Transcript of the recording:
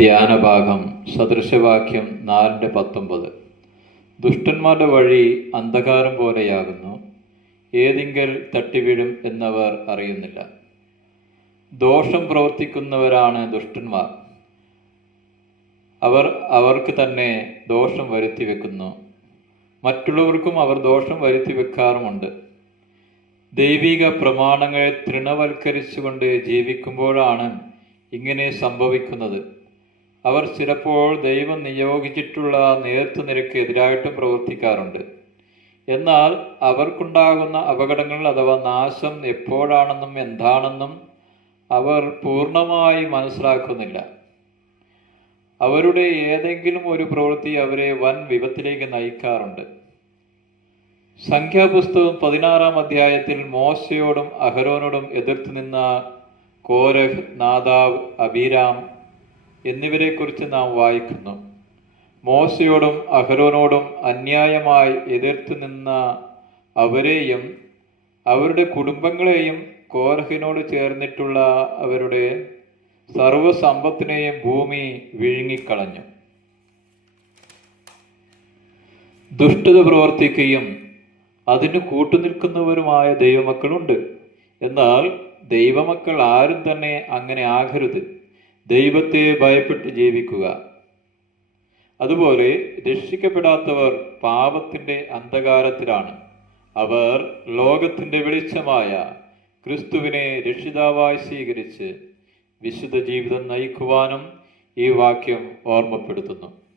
ധ്യാനഭാഗം സദൃശവാക്യം നാലിന്റെ പത്തൊമ്പത്. ദുഷ്ടന്മാരുടെ വഴി അന്ധകാരം പോലെയാകുന്നു. ഏതിങ്കൽ തട്ടിവീഴും എന്നവർ അറിയുന്നില്ല. ദോഷം പ്രവർത്തിക്കുന്നവരാണ് ദുഷ്ടന്മാർ. അവർ അവർക്ക് തന്നെ ദോഷം വരുത്തി വെക്കുന്നു. മറ്റുള്ളവർക്കും അവർ ദോഷം വരുത്തി വെക്കാറുമുണ്ട്. ദൈവിക പ്രമാണങ്ങളെ തൃണവൽക്കരിച്ചുകൊണ്ട് ജീവിക്കുമ്പോഴാണ് ഇങ്ങനെ സംഭവിക്കുന്നത്. അവർ ചിലപ്പോൾ ദൈവം നിയോഗിച്ചിട്ടുള്ള നേർത്തുനിരക്ക് എതിരായിട്ടും പ്രവർത്തിക്കാറുണ്ട്. എന്നാൽ അവർക്കുണ്ടാകുന്ന അപകടങ്ങൾ അഥവാ നാശം എപ്പോഴാണെന്നും എന്താണെന്നും അവർ പൂർണമായി മനസ്സിലാക്കുന്നില്ല. അവരുടെ ഏതെങ്കിലും ഒരു പ്രവൃത്തി അവരെ വൻ വിപത്തിലേക്ക് നയിക്കാറുണ്ട്. സംഖ്യാപുസ്തകം പതിനാറാം അധ്യായത്തിൽ മോശയോടും അഹരോനോടും എതിർത്ത് നിന്ന കോരഹ് നാദാവ് അബീരാം എന്നിവരെക്കുറിച്ച് നാം വായിക്കുന്നു. മോശയോടും അഹരോനോടും അന്യായമായി എതിർത്ത് നിന്ന അവരെയും അവരുടെ കുടുംബങ്ങളെയും കോരഹിനോട് ചേർന്നിട്ടുള്ള അവരുടെ സർവസമ്പത്തിനെയും ഭൂമി വിഴുങ്ങിക്കളഞ്ഞു. ദുഷ്ടത പ്രവർത്തിക്കുകയും അതിന് കൂട്ടുനിൽക്കുന്നവരുമായ ദൈവമക്കളുണ്ട്. എന്നാൽ ദൈവമക്കൾ ആരും തന്നെ അങ്ങനെ ആകരുത്. ദൈവത്തെ ഭയപ്പെട്ട് ജീവിക്കുക. അതുപോലെ രക്ഷിക്കപ്പെടാത്തവർ പാപത്തിന്റെ അന്ധകാരത്തിലാണ്. അവർ ലോകത്തിന്റെ വെളിച്ചമായ ക്രിസ്തുവിനെ രക്ഷിതാവായി സ്വീകരിച്ച് വിശുദ്ധ ജീവിതം നയിക്കുവാനും ഈ വാക്യം ഓർമ്മപ്പെടുത്തുന്നു.